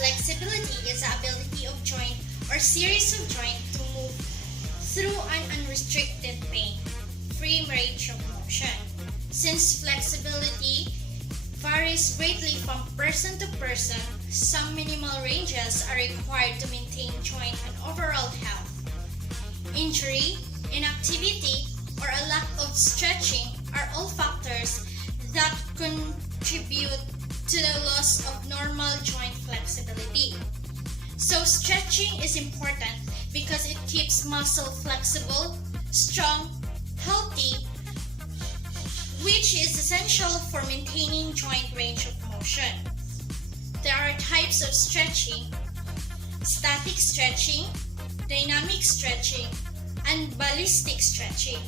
Flexibility is the ability of joint or series of joint to move through an unrestricted pain, free range of motion. Since flexibility varies greatly from person to person, some minimal ranges are required to maintain joint and overall health. Injury, inactivity, or a lack of stretching are all factors that contribute to the loss of normal joint flexibility. So stretching is important because it keeps muscle flexible, strong, healthy, which is essential for maintaining joint range of motion. There are types of stretching: static stretching, dynamic stretching, and ballistic stretching.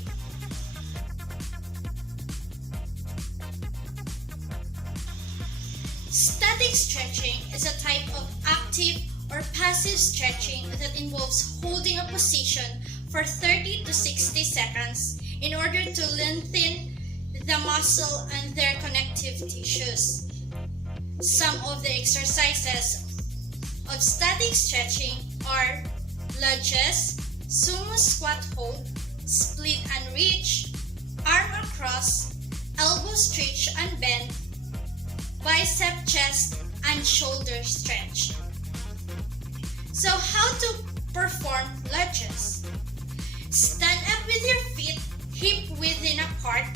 Static stretching is a type of active or passive stretching that involves holding a position for 30 to 60 seconds in order to lengthen the muscle and their connective tissues. Some of the exercises of static stretching are lunges, sumo squat hold, split and reach, arm across, elbow stretch and bend, bicep, chest, and shoulder stretch. So how to perform lunges? Stand up with your feet hip width apart.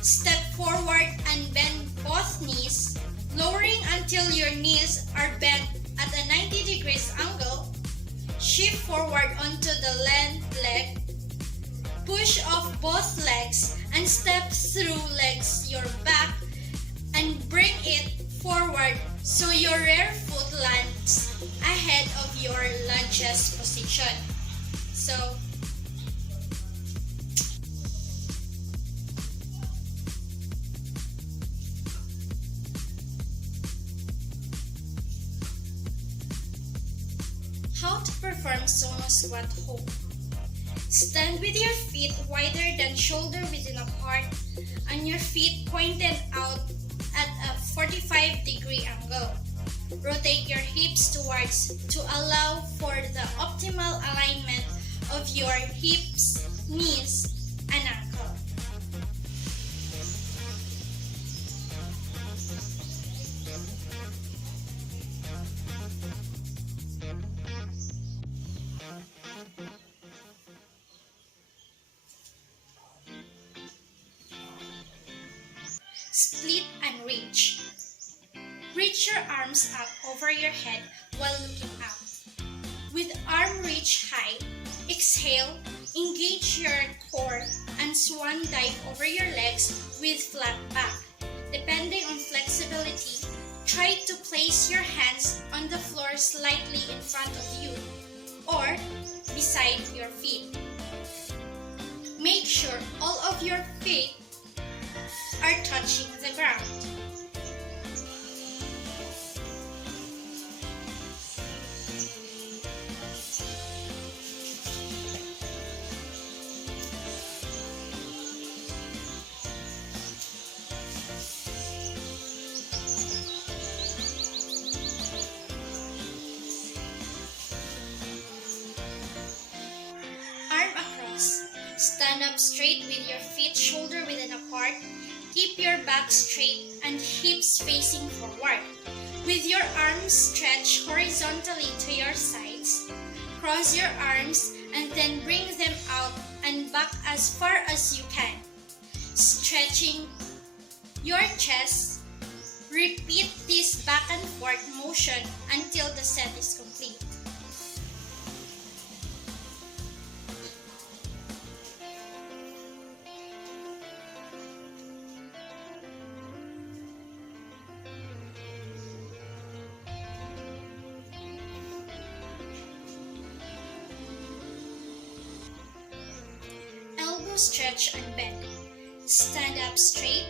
Step forward and bend both knees, lowering until your knees are bent at a 90 degrees angle. Shift forward onto the leg. Push off both legs and step through legs your back and bring it forward so your rear foot lands ahead of your lunges position. So, how to perform sumo squat hold? Stand with your feet wider than shoulder width apart and your feet pointed out at a 45-degree angle. Rotate your hips towards to allow for the optimal alignment of your hips, knees, and ankle. Split and reach. Reach your arms up over your head while looking out. With arm reach high, exhale, engage your core and swan dive over your legs with flat back. Depending on flexibility, try to place your hands on the floor slightly in front of you or beside your feet. Make sure all of your feet are touching the ground. Arm across. Stand up straight with your feet shoulder width apart. Keep your back straight and hips facing forward. With your arms stretched horizontally to your sides, cross your arms and then bring them out and back as far as you can. Stretching your chest, repeat this back and forth motion until the set is complete. Stretch and bend. Stand up straight.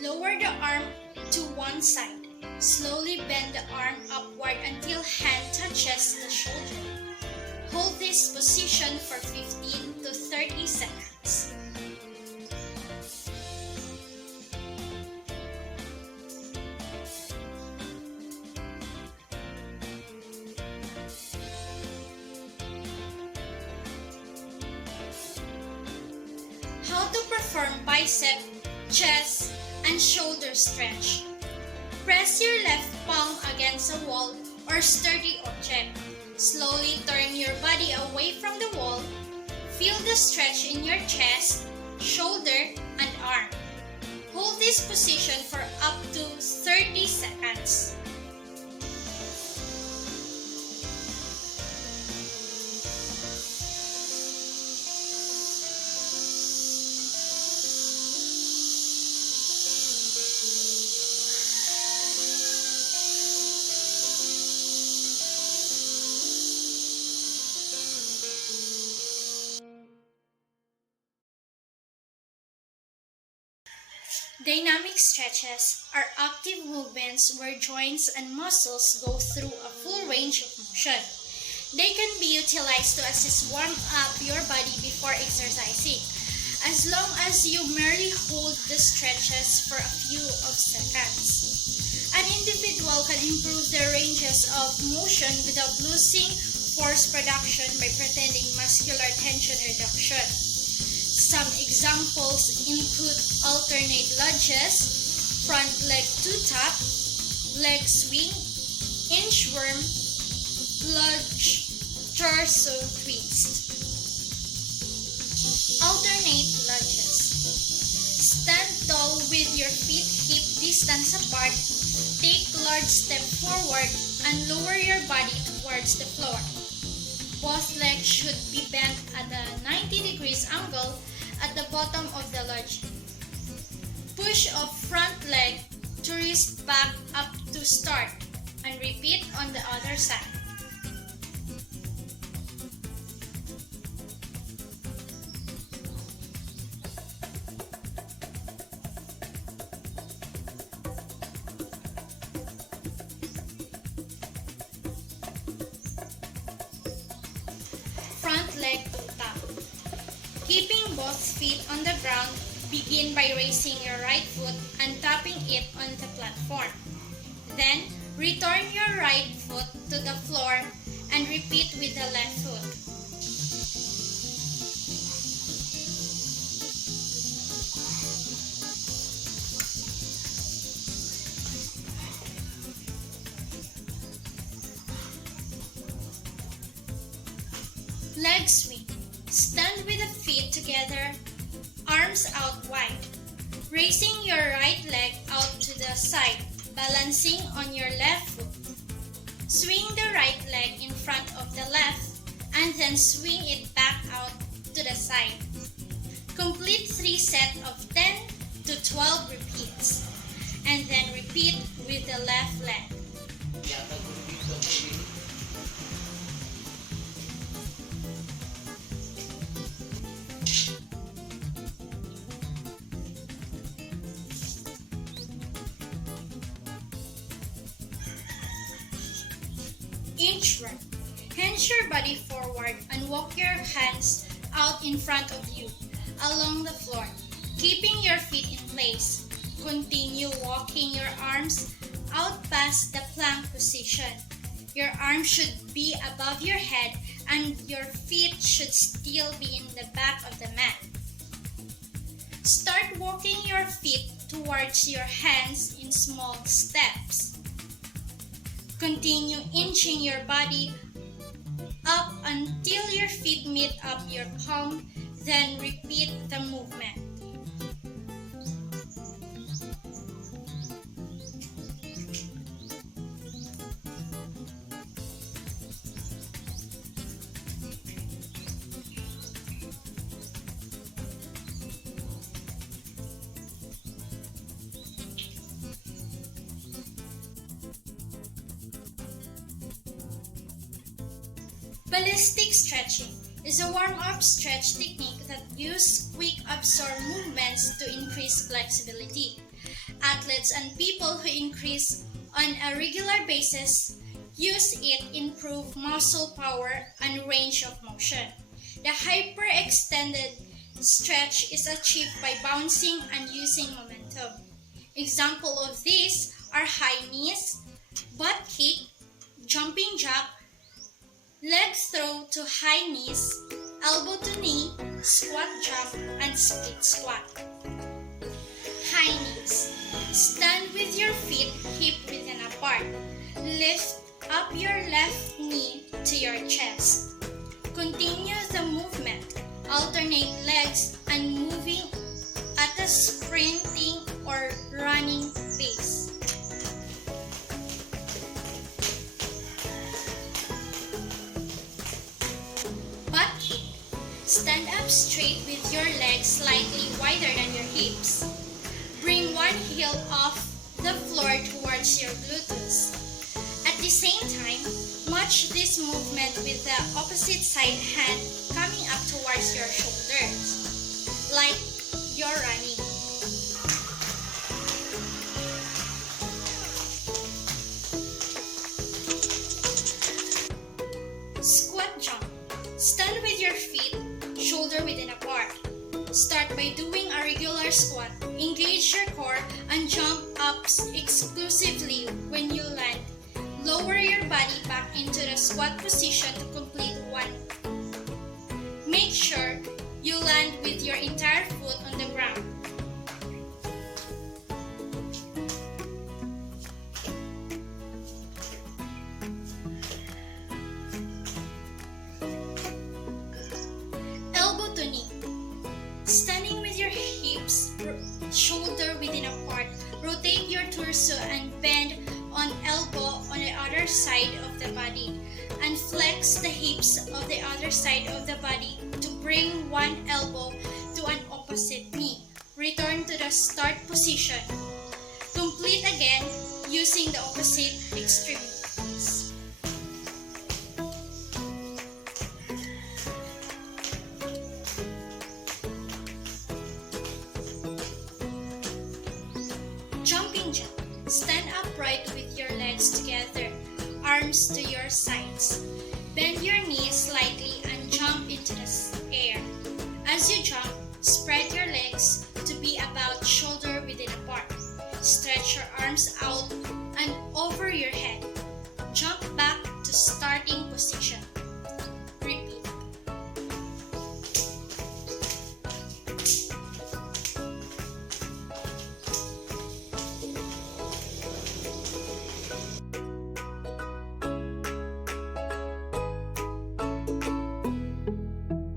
Lower the arm to one side. Slowly bend the arm upward until hand touches the shoulder. Hold this position for 15 to 30 seconds. perform bicep, chest, and shoulder stretch. Press your left palm against a wall or sturdy object. Slowly turn your body away from the wall. Feel the stretch in your chest, shoulder, and arm. Hold this position for up to 30 seconds. Dynamic stretches are active movements where joints and muscles go through a full range of motion. They can be utilized to assist warm up your body before exercising, as long as you merely hold the stretches for a few of seconds. An individual can improve their ranges of motion without losing force production by pretending muscular tension reduction. Some examples include alternate lunges, front leg to tap, leg swing, inchworm, lunge, torso twist. Alternate lunges. Stand tall with your feet hip distance apart. Take large step forward and lower your body towards the floor. Both legs should be bent at a 90 degrees angle at the bottom of the lunge. Push off front leg to wrist back up to start and repeat on the other side. Front leg to tap. Keeping both feet on the ground, begin by raising your right foot and tapping it on the platform. Then, return your right foot to the floor and repeat with the left foot. Leg swing. Stand with the feet together, arms out wide. Raising your right leg out to the side, balancing on your left foot. Swing the right leg in front of the left and then swing it back out to the side. Complete 3 sets of 10 to 12 repeats and then repeat with the left leg. Inchworm. Hinge your body forward and walk your hands out in front of you along the floor, keeping your feet in place. Continue walking your arms out past the plank position. Your arms should be above your head and your feet should still be in the back of the mat. Start walking your feet towards your hands in small steps. Continue inching your body up until your feet meet up your palm, then repeat the movement. Ballistic stretching is a warm-up stretch technique that uses quick absorb movements to increase flexibility. Athletes and people who increase on a regular basis use it to improve muscle power and range of motion. The hyperextended stretch is achieved by bouncing and using momentum. Examples of these are high knees, butt kick, jumping jack, leg throw to high knees, elbow to knee, squat jump, and split squat. High knees. Stand with your feet hip width apart. Lift up your left knee to your chest. Continue the movement. Alternate legs and moving at a sprinting or running pace. Butt kick. Stand up straight with your legs slightly wider than your hips. Bring one heel off the floor towards your glutes. At the same time, match this movement with the opposite side hand coming up towards your shoulders, like you're running. Squat jump. Stand with your feet shoulder width apart. Start by doing a regular squat. Engage your core and jump up exclusively when you land. Lower your body back into the squat position to complete one. Make sure you land with your entire foot on the ground. Elbow to knee. Standing with your hips shoulder width apart, rotate your torso and bend on elbow on the other side of the body, and flex the hips of the other side of the body to bring one elbow to an opposite knee. Return to the start position. Complete again using the opposite extremities. Jumping jack. Stand upright with your legs together, arms to your sides. Bend your knees slightly and jump into the air. As you jump, spread